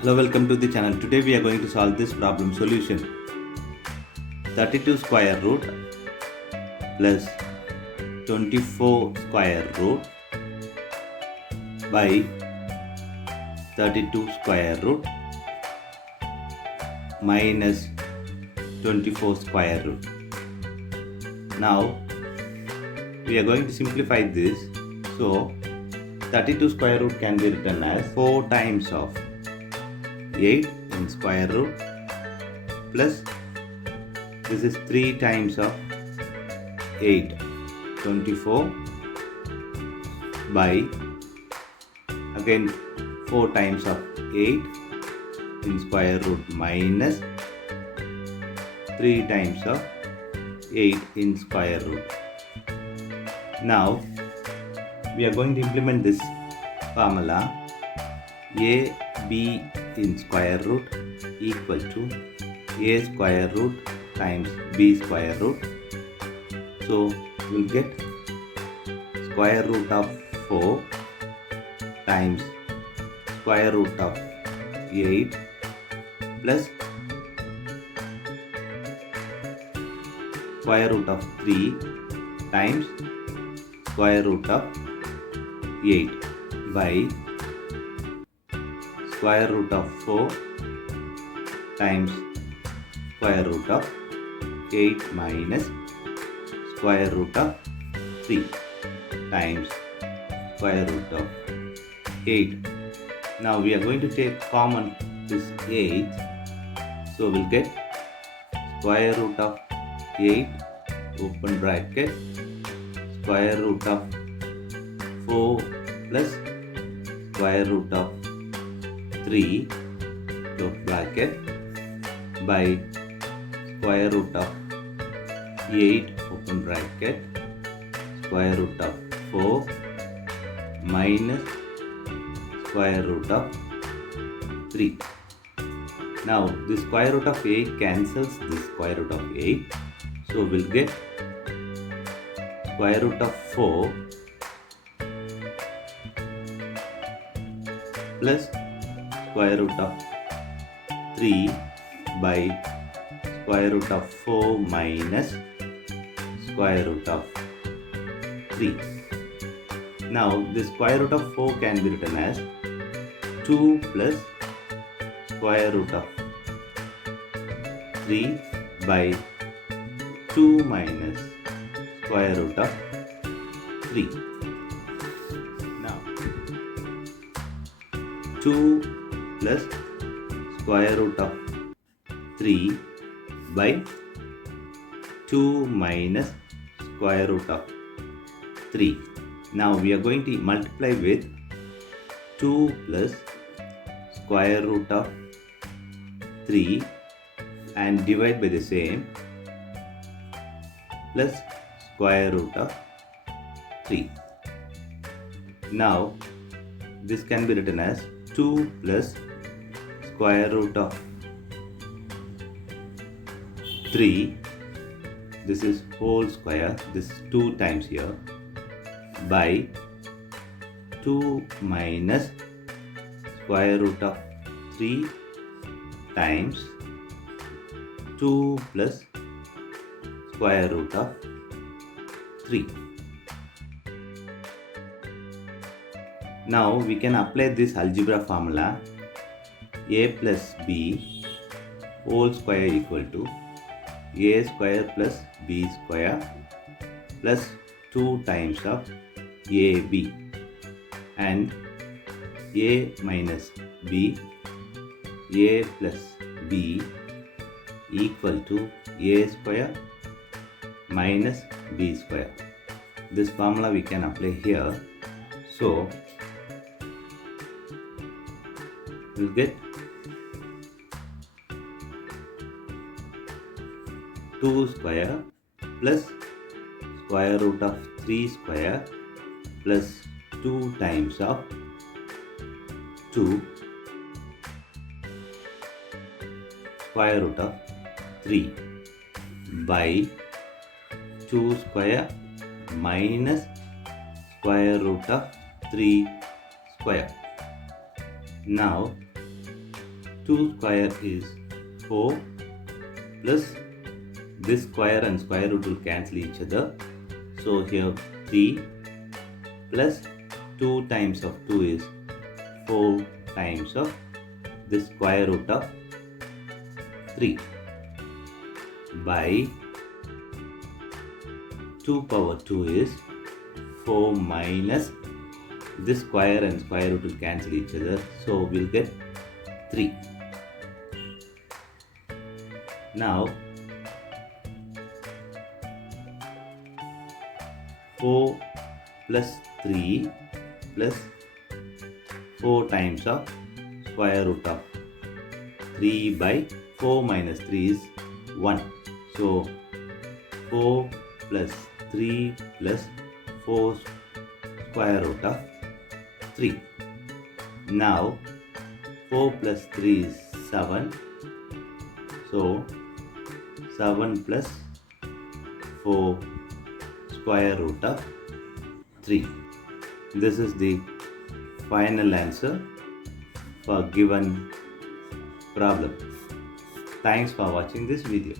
Hello, welcome to the channel. Today we are going to solve this problem solution. 32 square root plus 24 square root by 32 square root minus 24 square root. Now we are going to simplify this. So 32 square root can be written as 4 times of 8 in square root plus this is 3 times of 8, 24 by again 4 times of 8 in square root minus 3 times of 8 in square root. Now we are going to implement this formula. A, B in square root equal to A square root times B square root. So we'll get square root of 4 times square root of 8 plus square root of 3 times square root of 8 by square root of 4 times square root of 8 minus square root of 3 times square root of 8. Now we are going to take common this 8. So we'll get square root of 8 open bracket square root of 4 plus square root of 3 close bracket by square root of 8 open bracket square root of 4 minus square root of 3. Now the square root of 8 cancels the square root of 8. So we'll get square root of 4 plus square root of 3 by square root of 4 minus square root of 3. Now the square root of 4 can be written as 2 plus square root of 3 by 2 minus square root of 3. Now 2 plus square root of 3 by 2 minus square root of 3. Now we are going to multiply with 2 plus square root of 3 and divide by the same plus square root of 3. Now this can be written as 2 plus square root of 3, this is whole square, this is 2 times here, by 2 minus square root of 3 times 2 plus square root of 3. Now we can apply this algebra formula. A plus B whole square equal to A square plus B square plus 2 times of AB and A minus B, A plus B equal to A square minus B square. This formula we can apply here. So we'll get 2 square plus square root of 3 square plus 2 times of 2 square root of 3 by 2 square minus square root of 3 square. Now 2 square is 4 plus this square and square root will cancel each other. So here 3 plus 2 times of 2 is 4 times of the square root of 3 by 2 power 2 is 4 minus this square and square root will cancel each other. So we'll get 3. Now 4 plus 3 plus 4 times of square root of 3 by 4 minus 3 is 1. So 4 plus 3 plus 4 square root of 3. Now 4 plus 3 is 7. So 7 plus 4 square root of 3. This is the final answer for given problem. Thanks for watching this video.